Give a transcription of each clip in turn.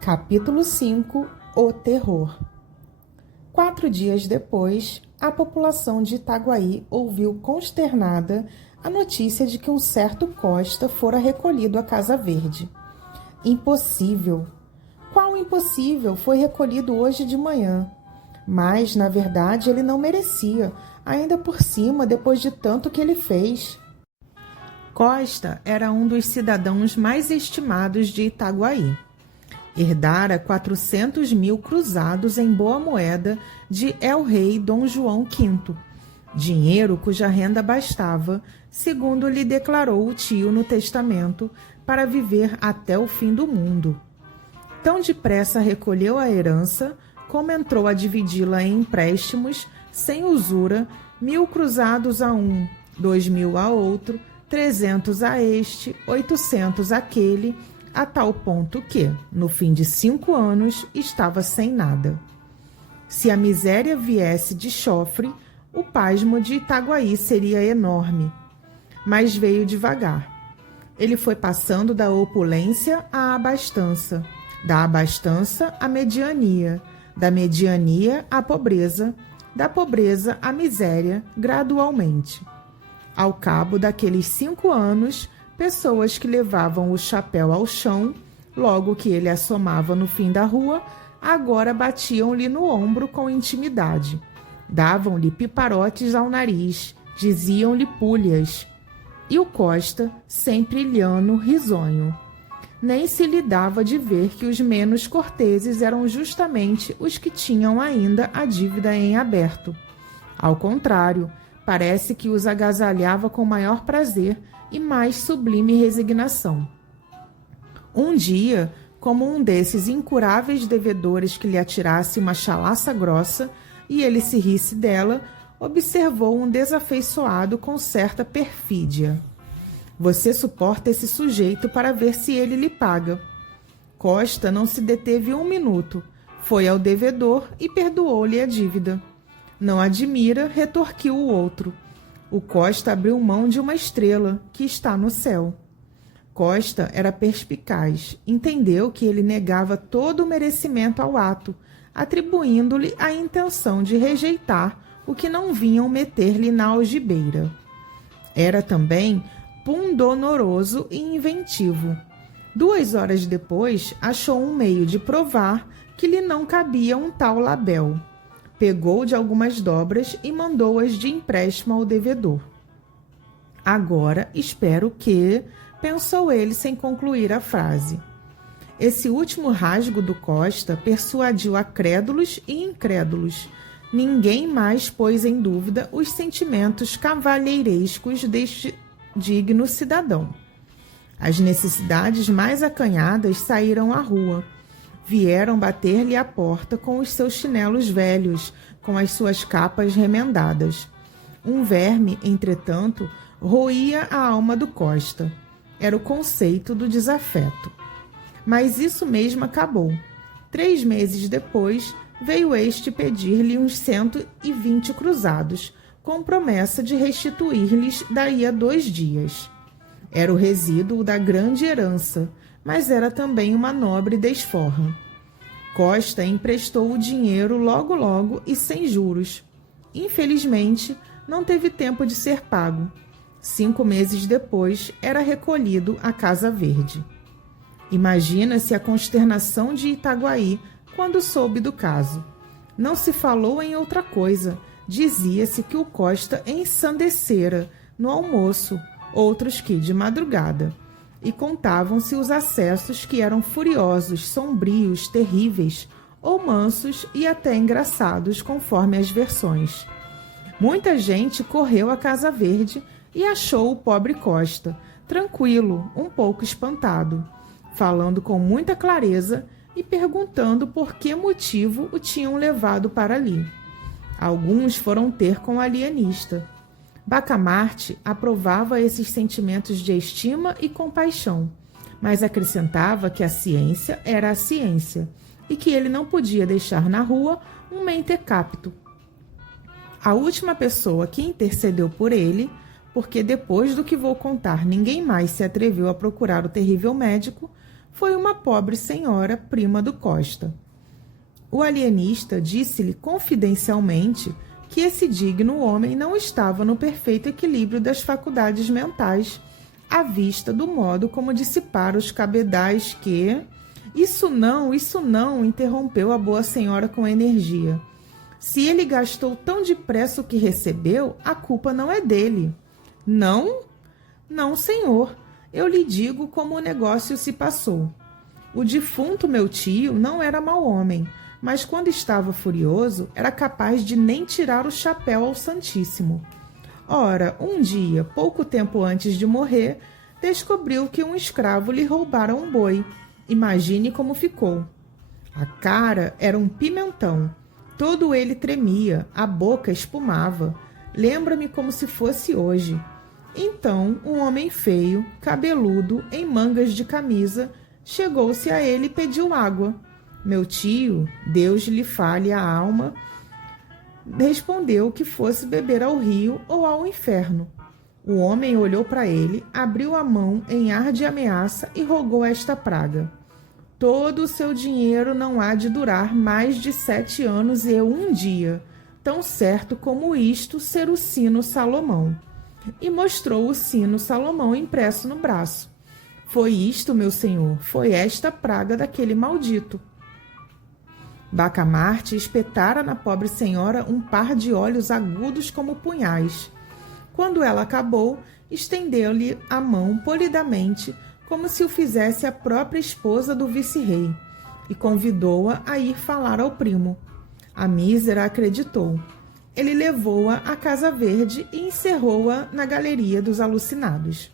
Capítulo 5 O Terror. 4 dias depois, a população de Itaguaí ouviu consternada a notícia de que um certo Costa fora recolhido à Casa Verde. Impossível! Qual impossível? Foi recolhido hoje de manhã. Mas, na verdade, ele não merecia, ainda por cima, depois de tanto que ele fez. Costa era um dos cidadãos mais estimados de Itaguaí. Herdara 400 mil cruzados em boa moeda de El-Rei Dom João V, dinheiro cuja renda bastava, segundo lhe declarou o tio no testamento, para viver até o fim do mundo. Tão depressa recolheu a herança, como entrou a dividi-la em empréstimos, sem usura, 1.000 cruzados a um, 2.000 a outro, 300 a este, 800 àquele, a tal ponto que, no fim de 5 anos, estava sem nada. Se a miséria viesse de chofre, o pasmo de Itaguaí seria enorme. Mas veio devagar. Ele foi passando da opulência à abastança, da abastança à mediania, da mediania à pobreza, da pobreza à miséria, gradualmente. Ao cabo daqueles 5 anos, pessoas que levavam o chapéu ao chão, logo que ele assomava no fim da rua, agora batiam-lhe no ombro com intimidade. Davam-lhe piparotes ao nariz, diziam-lhe pulhas. E o Costa, sempre lhano, risonho. Nem se lhe dava de ver que os menos corteses eram justamente os que tinham ainda a dívida em aberto. Ao contrário, parece que os agasalhava com maior prazer e mais sublime resignação. Um dia, como um desses incuráveis devedores que lhe atirasse uma chalaça grossa e ele se risse dela, observou um desafeiçoado com certa perfídia. Você suporta esse sujeito para ver se ele lhe paga. Costa não se deteve 1 minuto, foi ao devedor e perdoou-lhe a dívida. Não admira, retorquiu o outro. O Costa abriu mão de uma estrela, que está no céu. Costa era perspicaz, entendeu que ele negava todo o merecimento ao ato, atribuindo-lhe a intenção de rejeitar o que não vinham meter-lhe na algibeira. Era também pundonoroso e inventivo. 2 horas depois, achou um meio de provar que lhe não cabia um tal labéu. Pegou de algumas dobras e mandou-as de empréstimo ao devedor. Agora espero que, pensou ele sem concluir a frase. Esse último rasgo do Costa persuadiu a crédulos e incrédulos. Ninguém mais pôs em dúvida os sentimentos cavalheirescos deste digno cidadão. As necessidades mais acanhadas saíram à rua. Vieram bater-lhe à porta com os seus chinelos velhos, com as suas capas remendadas. Um verme, entretanto, roía a alma do Costa. Era o conceito do desafeto. Mas isso mesmo acabou. 3 meses depois, veio este pedir-lhe uns 120 cruzados, com promessa de restituir-lhes daí a 2 dias. Era o resíduo da grande herança, mas era também uma nobre desforra. Costa emprestou o dinheiro logo e sem juros. Infelizmente, não teve tempo de ser pago. 5 meses depois, era recolhido à Casa Verde. Imagina-se a consternação de Itaguaí quando soube do caso. Não se falou em outra coisa. Dizia-se que o Costa ensandecera no almoço, outros que de madrugada. E contavam-se os acessos que eram furiosos, sombrios, terríveis, ou mansos e até engraçados, conforme as versões. Muita gente correu à Casa Verde e achou o pobre Costa, tranquilo, um pouco espantado, falando com muita clareza e perguntando por que motivo o tinham levado para ali. Alguns foram ter com o alienista. Bacamarte aprovava esses sentimentos de estima e compaixão, mas acrescentava que a ciência era a ciência e que ele não podia deixar na rua um mentecapto. A última pessoa que intercedeu por ele, porque depois do que vou contar ninguém mais se atreveu a procurar o terrível médico, foi uma pobre senhora, prima do Costa. O alienista disse-lhe confidencialmente que esse digno homem não estava no perfeito equilíbrio das faculdades mentais, à vista do modo como dissipara os cabedais que... Isso não, interrompeu a boa senhora com energia. Se ele gastou tão depressa o que recebeu, a culpa não é dele. Não? Não, senhor. Eu lhe digo como o negócio se passou. O defunto meu tio não era mau homem, mas quando estava furioso, era capaz de nem tirar o chapéu ao Santíssimo. Ora, um dia, pouco tempo antes de morrer, descobriu que um escravo lhe roubara um boi. Imagine como ficou. A cara era um pimentão. Todo ele tremia, a boca espumava. Lembra-me como se fosse hoje. Então, um homem feio, cabeludo, em mangas de camisa, chegou-se a ele e pediu água. Meu tio, Deus lhe fale a alma, respondeu que fosse beber ao rio ou ao inferno. O homem olhou para ele, abriu a mão em ar de ameaça e rogou esta praga. Todo o seu dinheiro não há de durar mais de 7 anos e 1 dia, tão certo como isto ser o sino Salomão. E mostrou o sino Salomão impresso no braço. Foi isto, meu senhor, foi esta praga daquele maldito. Bacamarte espetara na pobre senhora um par de olhos agudos como punhais. Quando ela acabou, estendeu-lhe a mão polidamente, como se o fizesse a própria esposa do vice-rei, e convidou-a a ir falar ao primo. A mísera acreditou. Ele levou-a à Casa Verde e encerrou-a na galeria dos alucinados.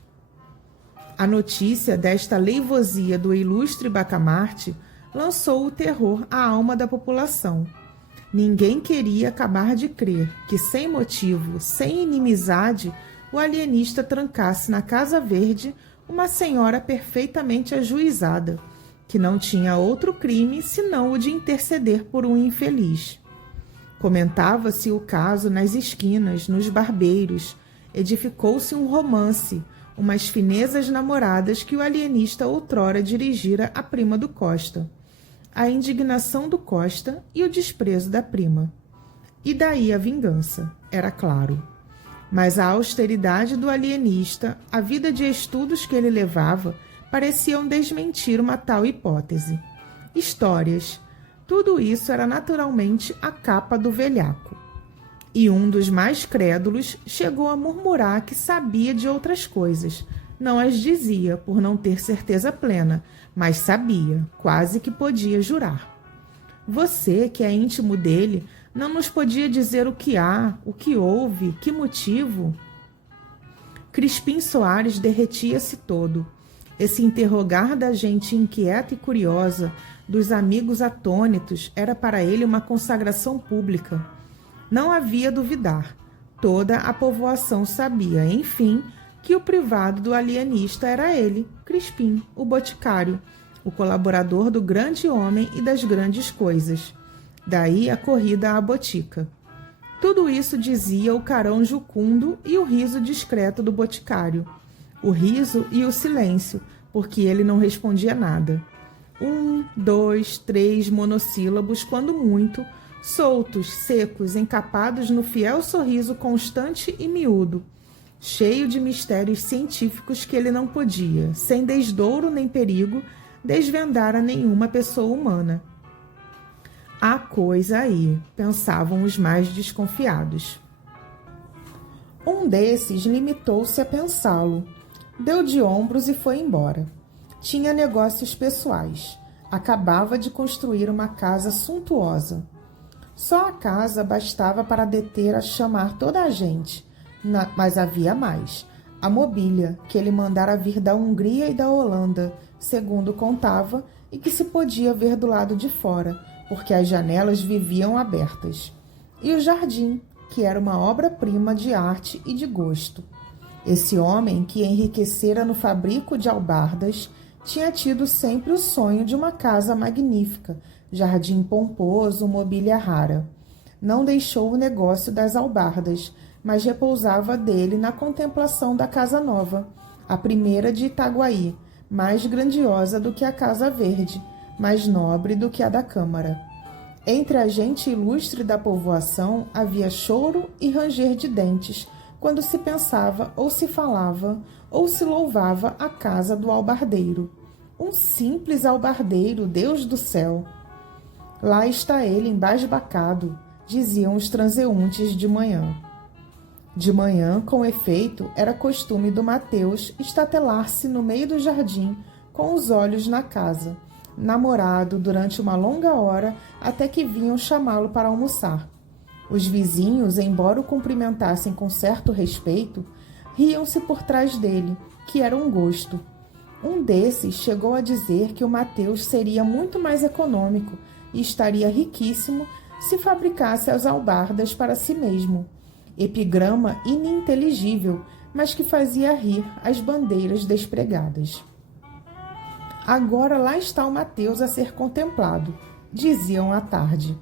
A notícia desta leivosia do ilustre Bacamarte lançou o terror à alma da população. Ninguém queria acabar de crer que, sem motivo, sem inimizade, o alienista trancasse na Casa Verde uma senhora perfeitamente ajuizada, que não tinha outro crime senão o de interceder por um infeliz. Comentava-se o caso nas esquinas, nos barbeiros, edificou-se um romance, umas finezas namoradas que o alienista outrora dirigira à prima do Costa, a indignação do Costa e o desprezo da prima. E daí a vingança, era claro. Mas a austeridade do alienista, a vida de estudos que ele levava, pareciam desmentir uma tal hipótese. Histórias. Tudo isso era naturalmente a capa do velhaco. E um dos mais crédulos chegou a murmurar que sabia de outras coisas. Não as dizia, por não ter certeza plena, mas sabia, quase que podia jurar. Você, que é íntimo dele, não nos podia dizer o que há, o que houve, que motivo? Crispim Soares derretia-se todo. Esse interrogar da gente inquieta e curiosa, dos amigos atônitos, era para ele uma consagração pública. Não havia duvidar. Toda a povoação sabia, enfim, que o privado do alienista era ele, Crispim, o boticário, o colaborador do grande homem e das grandes coisas. Daí a corrida à botica. Tudo isso dizia o carão jucundo e o riso discreto do boticário. O riso e o silêncio, porque ele não respondia nada. 1, 2, 3 monossílabos, quando muito, soltos, secos, encapados no fiel sorriso constante e miúdo, cheio de mistérios científicos que ele não podia, sem desdouro nem perigo, desvendar a nenhuma pessoa humana. Há coisa aí, pensavam os mais desconfiados. Um desses limitou-se a pensá-lo. Deu de ombros e foi embora. Tinha negócios pessoais. Acabava de construir uma casa suntuosa. Só a casa bastava para deter a chamar toda a gente. Mas havia mais. A mobília, que ele mandara vir da Hungria e da Holanda, segundo contava, e que se podia ver do lado de fora, porque as janelas viviam abertas. E o jardim, que era uma obra-prima de arte e de gosto. Esse homem, que enriquecera no fabrico de albardas, tinha tido sempre o sonho de uma casa magnífica, jardim pomposo, mobília rara. Não deixou o negócio das albardas, mas repousava dele na contemplação da casa nova, a primeira de Itaguaí, mais grandiosa do que a Casa Verde, mais nobre do que a da Câmara. Entre a gente ilustre da povoação havia choro e ranger de dentes, quando se pensava ou se falava ou se louvava a casa do albardeiro. Um simples albardeiro, Deus do céu! Lá está ele embasbacado, diziam os transeuntes de manhã. De manhã, com efeito, era costume do Mateus estatelar-se no meio do jardim, com os olhos na casa, namorado durante uma longa hora até que vinham chamá-lo para almoçar. Os vizinhos, embora o cumprimentassem com certo respeito, riam-se por trás dele, que era um gosto. Um desses chegou a dizer que o Mateus seria muito mais econômico e estaria riquíssimo se fabricasse as albardas para si mesmo. Epigrama ininteligível, mas que fazia rir as bandeiras despregadas. Agora lá está o Mateus a ser contemplado, diziam à tarde.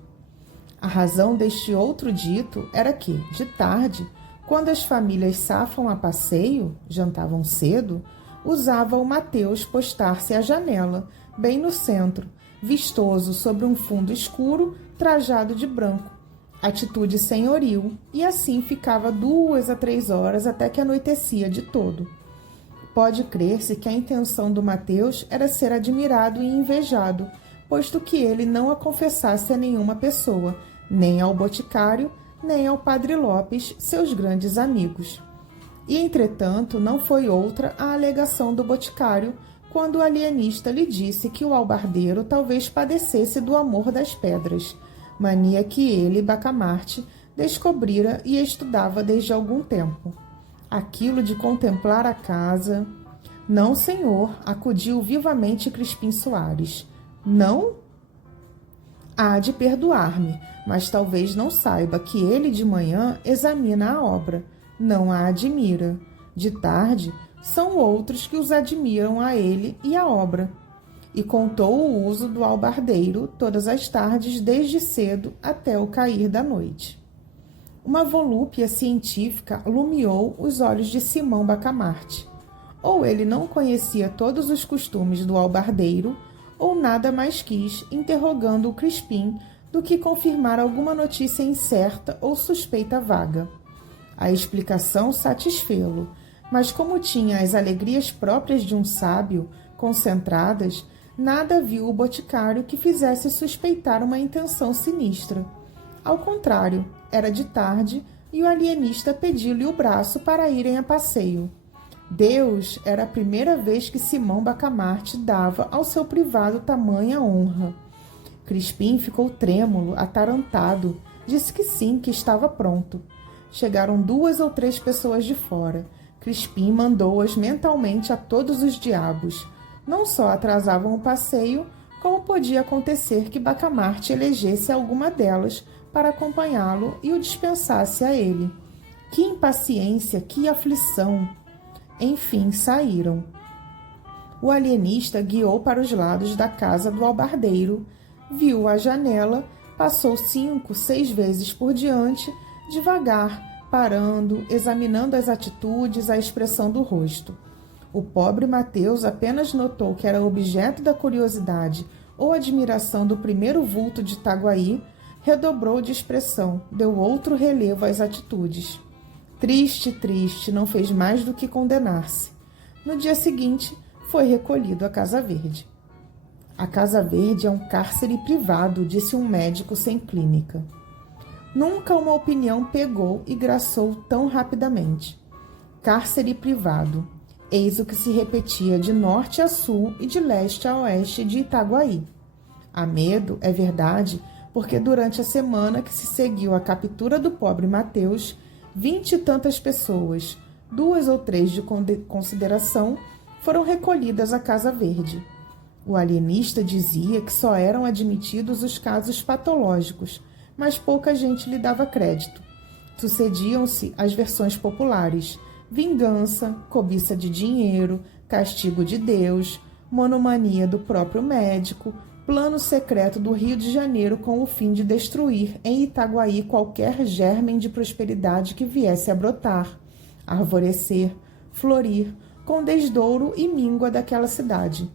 A razão deste outro dito era que, de tarde, quando as famílias safam a passeio, jantavam cedo, usava o Mateus postar-se à janela, bem no centro, vistoso sobre um fundo escuro, trajado de branco, atitude senhoril, e assim ficava 2 a 3 horas até que anoitecia de todo. Pode crer-se que a intenção do Mateus era ser admirado e invejado, posto que ele não a confessasse a nenhuma pessoa, nem ao boticário, nem ao padre Lopes, seus grandes amigos. E, entretanto, não foi outra a alegação do boticário, quando o alienista lhe disse que o albardeiro talvez padecesse do amor das pedras, mania que ele, Bacamarte, descobrira e estudava desde algum tempo. Aquilo de contemplar a casa... Não, senhor, acudiu vivamente Crispim Soares. Não? Há de perdoar-me, mas talvez não saiba que ele de manhã examina a obra, não a admira. De tarde, são outros que os admiram a ele e a obra. E contou o uso do albardeiro todas as tardes, desde cedo até o cair da noite. Uma volúpia científica alumiou os olhos de Simão Bacamarte. Ou ele não conhecia todos os costumes do albardeiro, ou nada mais quis, interrogando o Crispim, do que confirmar alguma notícia incerta ou suspeita vaga. A explicação satisfê-lo, mas como tinha as alegrias próprias de um sábio, concentradas, nada viu o boticário que fizesse suspeitar uma intenção sinistra. Ao contrário, era de tarde e o alienista pediu-lhe o braço para irem a passeio. Deus, era a primeira vez que Simão Bacamarte dava ao seu privado tamanha honra. Crispim ficou trêmulo, atarantado, disse que sim, que estava pronto. Chegaram 2 ou 3 pessoas de fora. Crispim mandou-as mentalmente a todos os diabos. Não só atrasavam o passeio, como podia acontecer que Bacamarte elegesse alguma delas para acompanhá-lo e o dispensasse a ele. Que impaciência, que aflição! Enfim, saíram. O alienista guiou para os lados da casa do albardeiro, viu a janela, passou 5, 6 vezes por diante, devagar, parando, examinando as atitudes, a expressão do rosto. O pobre Mateus apenas notou que era objeto da curiosidade ou admiração do primeiro vulto de Itaguaí, redobrou de expressão, deu outro relevo às atitudes. Triste, triste, não fez mais do que condenar-se. No dia seguinte, foi recolhido à Casa Verde. A Casa Verde é um cárcere privado, disse um médico sem clínica. Nunca uma opinião pegou e graçou tão rapidamente. Cárcere privado. Eis o que se repetia de norte a sul e de leste a oeste de Itaguaí. Há medo, é verdade, porque durante a semana que se seguiu à captura do pobre Mateus, 20 e tantas pessoas, 2 ou 3 de consideração, foram recolhidas à Casa Verde. O alienista dizia que só eram admitidos os casos patológicos, mas pouca gente lhe dava crédito. Sucediam-se as versões populares: vingança, cobiça de dinheiro, castigo de Deus, monomania do próprio médico, plano secreto do Rio de Janeiro com o fim de destruir em Itaguaí qualquer germen de prosperidade que viesse a brotar, arvorecer, florir com desdouro e míngua daquela cidade.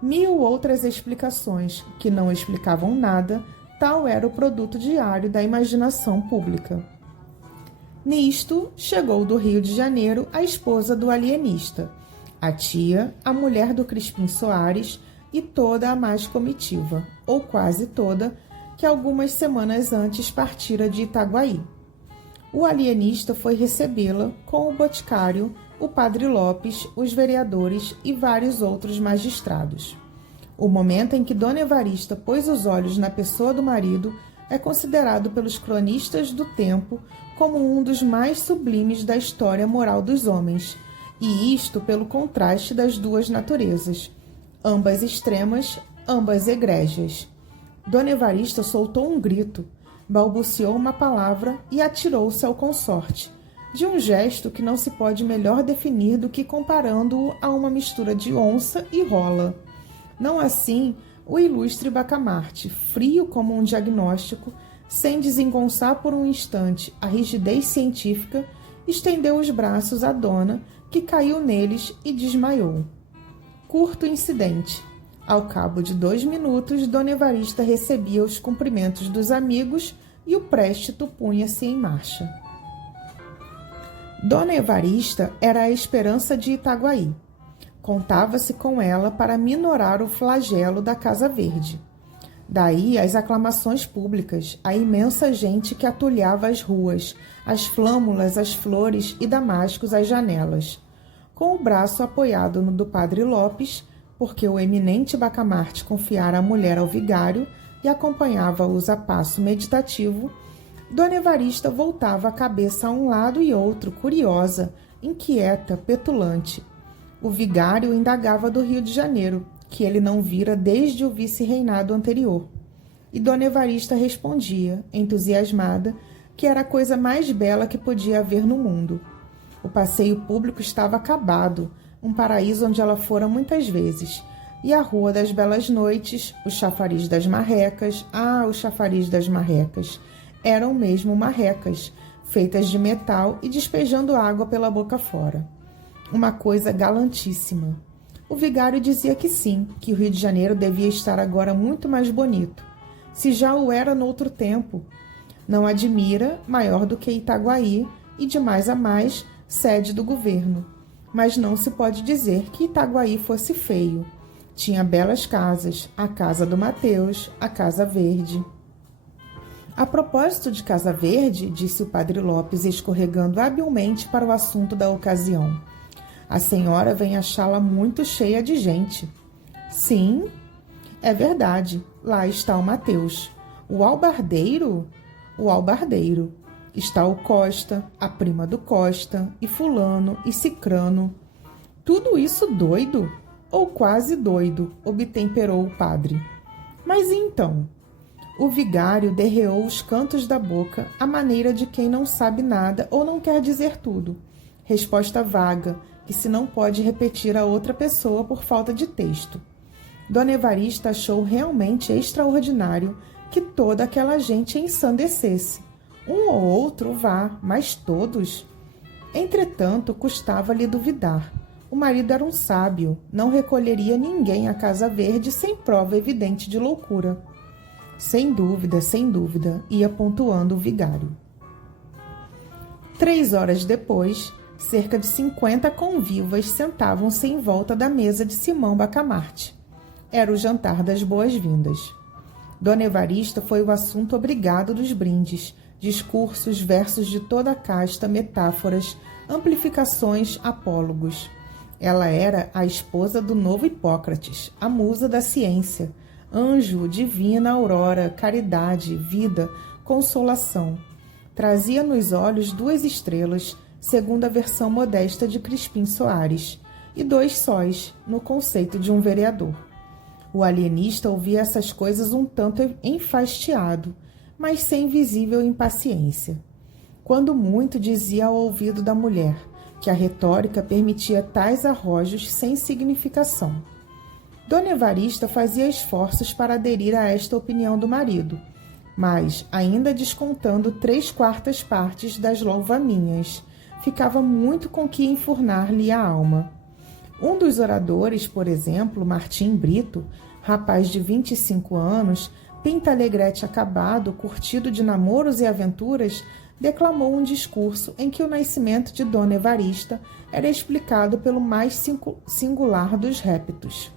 1000 outras explicações, que não explicavam nada, tal era o produto diário da imaginação pública. Nisto, chegou do Rio de Janeiro a esposa do alienista, a tia, a mulher do Crispim Soares e toda a mais comitiva, ou quase toda, que algumas semanas antes partira de Itaguaí. O alienista foi recebê-la com o boticário, o padre Lopes, os vereadores e vários outros magistrados. O momento em que Dona Evarista pôs os olhos na pessoa do marido é considerado pelos cronistas do tempo como um dos mais sublimes da história moral dos homens, e isto pelo contraste das duas naturezas, ambas extremas, ambas egrégias. Dona Evarista soltou um grito, balbuciou uma palavra e atirou-se ao consorte, de um gesto que não se pode melhor definir do que comparando-o a uma mistura de onça e rola. Não assim o ilustre Bacamarte, frio como um diagnóstico, sem desengonçar por um instante a rigidez científica, estendeu os braços à dona, que caiu neles e desmaiou. Curto incidente. Ao cabo de 2 minutos, Dona Evarista recebia os cumprimentos dos amigos e o préstito punha-se em marcha. Dona Evarista era a esperança de Itaguaí. Contava-se com ela para minorar o flagelo da Casa Verde. Daí as aclamações públicas, a imensa gente que atulhava as ruas, as flâmulas, as flores e damascos às janelas. Com o braço apoiado no do padre Lopes, porque o eminente Bacamarte confiara a mulher ao vigário e acompanhava-os a passo meditativo, Dona Evarista voltava a cabeça a um lado e outro, curiosa, inquieta, petulante. O vigário indagava do Rio de Janeiro, que ele não vira desde o vice-reinado anterior. E Dona Evarista respondia, entusiasmada, que era a coisa mais bela que podia haver no mundo. O passeio público estava acabado, um paraíso onde ela fora muitas vezes, e a Rua das Belas Noites, o chafariz das marrecas, o chafariz das marrecas, eram mesmo marrecas, feitas de metal e despejando água pela boca fora. Uma coisa galantíssima. O vigário dizia que sim, que o Rio de Janeiro devia estar agora muito mais bonito, se já o era noutro tempo. Não admira, maior do que Itaguaí e de mais a mais, sede do governo. Mas não se pode dizer que Itaguaí fosse feio. Tinha belas casas, a casa do Mateus, a Casa Verde. A propósito de Casa Verde, disse o padre Lopes, escorregando habilmente para o assunto da ocasião, a senhora vem achá-la muito cheia de gente. Sim, é verdade, lá está o Mateus. O albardeiro? O albardeiro. Está o Costa, a prima do Costa, e fulano, e cicrano. Tudo isso doido? Ou quase doido, obtemperou o padre. Mas e então? O vigário derreou os cantos da boca, à maneira de quem não sabe nada ou não quer dizer tudo. Resposta vaga, que se não pode repetir a outra pessoa por falta de texto. Dona Evarista achou realmente extraordinário que toda aquela gente ensandecesse. Um ou outro vá, mas todos. Entretanto, custava-lhe duvidar. O marido era um sábio, não recolheria ninguém à Casa Verde sem prova evidente de loucura. Sem dúvida, ia pontuando o vigário. 3 horas depois, cerca de 50 convivas sentavam-se em volta da mesa de Simão Bacamarte. Era o jantar das boas-vindas. Dona Evarista foi o assunto obrigado dos brindes, discursos, versos de toda a casta, metáforas, amplificações, apólogos. Ela era a esposa do novo Hipócrates, a musa da ciência, anjo, divina aurora, caridade, vida, consolação. Trazia nos olhos 2 estrelas, segundo a versão modesta de Crispim Soares, e 2 sóis, no conceito de um vereador. O alienista ouvia essas coisas um tanto enfastiado, mas sem visível impaciência. Quando muito, dizia ao ouvido da mulher, que a retórica permitia tais arrojos sem significação. Dona Evarista fazia esforços para aderir a esta opinião do marido, mas, ainda descontando 3/4 partes das louvaminhas, ficava muito com que enfurnar-lhe a alma. Um dos oradores, por exemplo, Martim Brito, rapaz de 25 anos, pinta-alegrete acabado, curtido de namoros e aventuras, declamou um discurso em que o nascimento de Dona Evarista era explicado pelo mais singular dos répitos.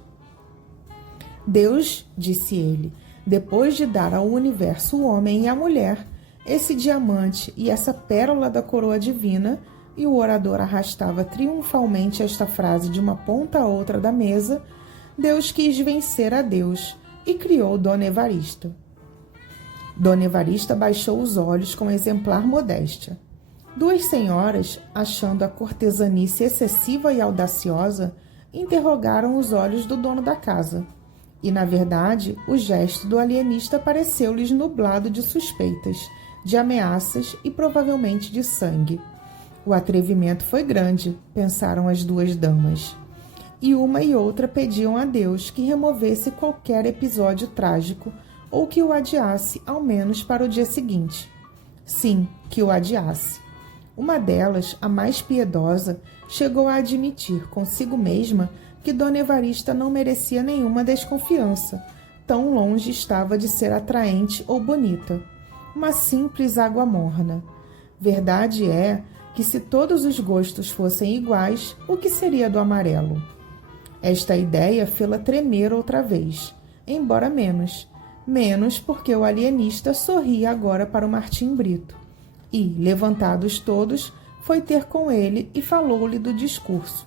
Deus, disse ele, depois de dar ao universo o homem e a mulher, esse diamante e essa pérola da coroa divina, e o orador arrastava triunfalmente esta frase de uma ponta a outra da mesa, Deus quis vencer a Deus e criou Dona Evarista. Dona Evarista baixou os olhos com exemplar modéstia. Duas senhoras, achando a cortesanice excessiva e audaciosa, interrogaram os olhos do dono da casa. E, na verdade, o gesto do alienista pareceu-lhes nublado de suspeitas, de ameaças e provavelmente de sangue. O atrevimento foi grande, pensaram as duas damas. E uma e outra pediam a Deus que removesse qualquer episódio trágico ou que o adiasse, ao menos para o dia seguinte. Sim, que o adiasse. Uma delas, a mais piedosa, chegou a admitir consigo mesma que Dona Evarista não merecia nenhuma desconfiança, tão longe estava de ser atraente ou bonita. Uma simples água morna. Verdade é que se todos os gostos fossem iguais, o que seria do amarelo? Esta ideia fê-la tremer outra vez, embora menos porque o alienista sorria agora para o Martim Brito. E, levantados todos, foi ter com ele e falou-lhe do discurso.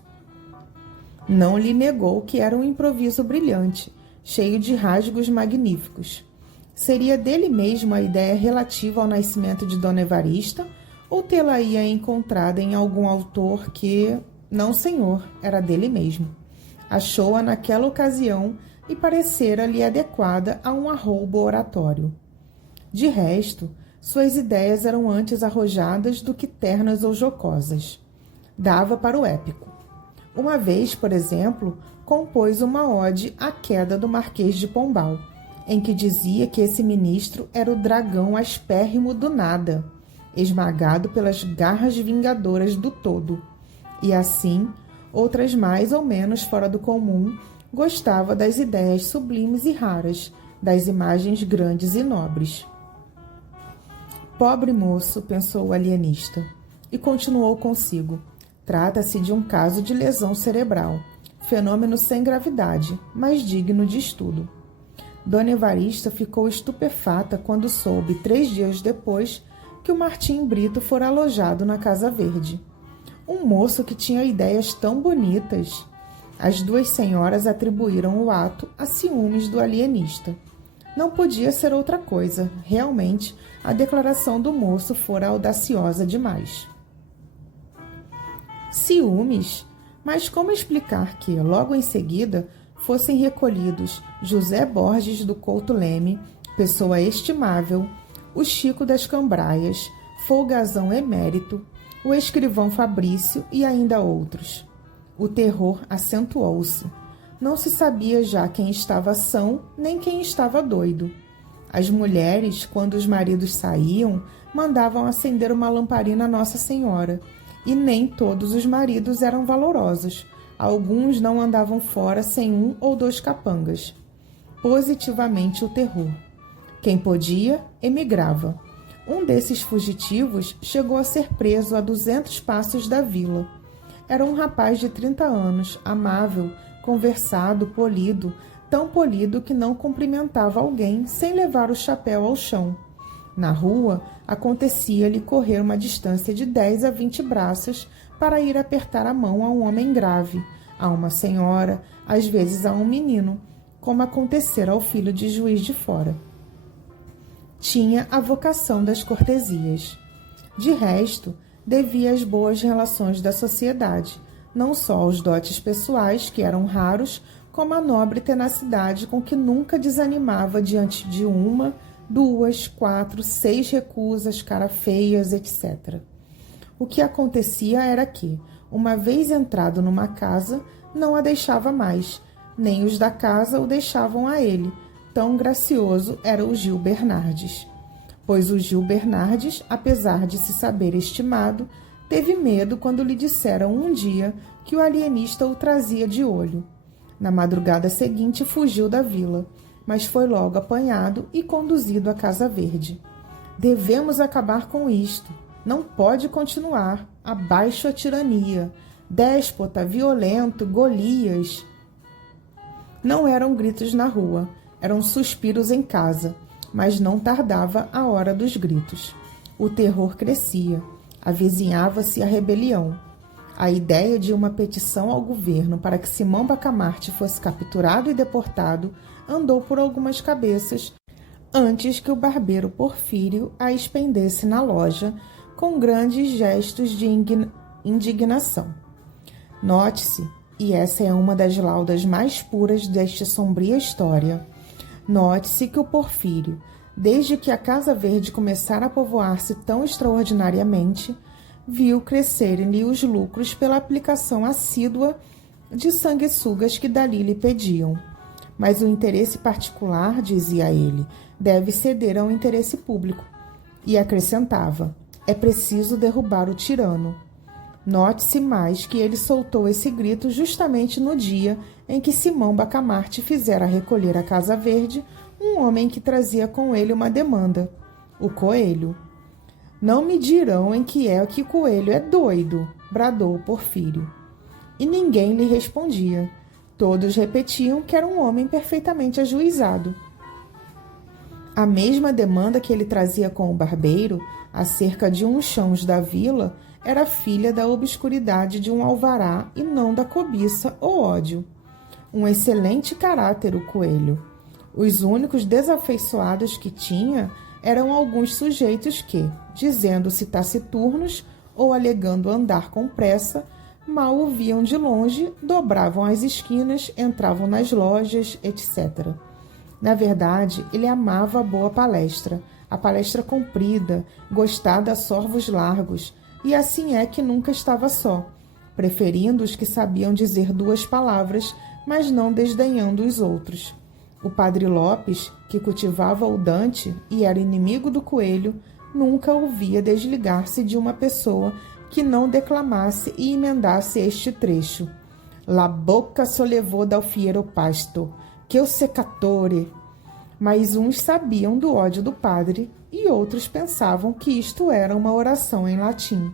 Não lhe negou que era um improviso brilhante, cheio de rasgos magníficos. Seria dele mesmo a ideia relativa ao nascimento de Dona Evarista, ou tê-la-ia encontrada em algum autor que... Não, senhor, era dele mesmo. Achou-a naquela ocasião e parecera-lhe adequada a um arroubo oratório. De resto, suas ideias eram antes arrojadas do que ternas ou jocosas. Dava para o épico. Uma vez, por exemplo, compôs uma ode à queda do Marquês de Pombal, em que dizia que esse ministro era o dragão aspérrimo do nada, esmagado pelas garras vingadoras do todo. E assim, outras mais ou menos fora do comum, gostava das ideias sublimes e raras, das imagens grandes e nobres. Pobre moço, pensou o alienista, e continuou consigo. Trata-se de um caso de lesão cerebral, fenômeno sem gravidade, mas digno de estudo. Dona Evarista ficou estupefata quando soube, 3 dias depois, que o Martim Brito fora alojado na Casa Verde. Um moço que tinha ideias tão bonitas. As duas senhoras atribuíram o ato a ciúmes do alienista. Não podia ser outra coisa. Realmente, a declaração do moço fora audaciosa demais. Ciúmes? Mas como explicar que, logo em seguida, fossem recolhidos José Borges do Couto Leme, pessoa estimável, o Chico das Cambraias, folgazão emérito, o escrivão Fabrício e ainda outros? O terror acentuou-se. Não se sabia já quem estava são nem quem estava doido. As mulheres, quando os maridos saíam, mandavam acender uma lamparina à Nossa Senhora, e nem todos os maridos eram valorosos. Alguns não andavam fora sem 1 ou 2 capangas. Positivamente o terror. Quem podia, emigrava. Um desses fugitivos chegou a ser preso a 200 passos da vila. Era um rapaz de 30 anos, amável, conversado, polido, tão polido que não cumprimentava alguém sem levar o chapéu ao chão. Na rua, acontecia-lhe correr uma distância de 10 a 20 braços para ir apertar a mão a um homem grave, a uma senhora, às vezes a um menino, como acontecera ao filho de Juiz de Fora. Tinha a vocação das cortesias. De resto, devia às boas relações da sociedade, não só aos dotes pessoais, que eram raros, como a nobre tenacidade com que nunca desanimava diante de 1, 2, 4, 6 recusas, cara feias, etc. O que acontecia era que, uma vez entrado numa casa, não a deixava mais, nem os da casa o deixavam a ele, tão gracioso era o Gil Bernardes. Pois o Gil Bernardes, apesar de se saber estimado, teve medo quando lhe disseram um dia que o alienista o trazia de olho. Na madrugada seguinte, fugiu da vila, mas foi logo apanhado e conduzido à Casa Verde. Devemos acabar com isto. Não pode continuar. Abaixo a tirania. Déspota, violento, Golias. Não eram gritos na rua, eram suspiros em casa, mas não tardava a hora dos gritos. O terror crescia, avizinhava-se a rebelião. A ideia de uma petição ao governo para que Simão Bacamarte fosse capturado e deportado andou por algumas cabeças antes que o barbeiro Porfírio a expendesse na loja com grandes gestos de indignação. Note-se, e essa é uma das laudas mais puras desta sombria história, note-se que o Porfírio, desde que a Casa Verde começara a povoar-se tão extraordinariamente, viu crescerem-lhe os lucros pela aplicação assídua de sanguessugas que dali lhe pediam. Mas o interesse particular, dizia ele, deve ceder ao interesse público. E acrescentava, é preciso derrubar o tirano. Note-se mais que ele soltou esse grito justamente no dia em que Simão Bacamarte fizera recolher à Casa Verde um homem que trazia com ele uma demanda, o Coelho. Não me dirão em que é que Coelho é doido, bradou o Porfírio. E ninguém lhe respondia. Todos repetiam que era um homem perfeitamente ajuizado. A mesma demanda que ele trazia com o barbeiro, acerca de uns chãos da vila, era filha da obscuridade de um alvará e não da cobiça ou ódio. Um excelente caráter o Coelho. Os únicos desafeiçoados que tinha eram alguns sujeitos que, dizendo-se taciturnos ou alegando andar com pressa, mal o viam de longe, dobravam as esquinas, entravam nas lojas, etc. Na verdade, ele amava a boa palestra, a palestra comprida, gostada a sorvos largos, e assim é que nunca estava só, preferindo os que sabiam dizer duas palavras, mas não desdenhando os outros. O padre Lopes, que cultivava o Dante e era inimigo do Coelho, nunca o via desligar-se de uma pessoa que não declamasse e emendasse este trecho. La bocca sollevò dal fiero pasto, que o secatore. Mas uns sabiam do ódio do padre e outros pensavam que isto era uma oração em latim.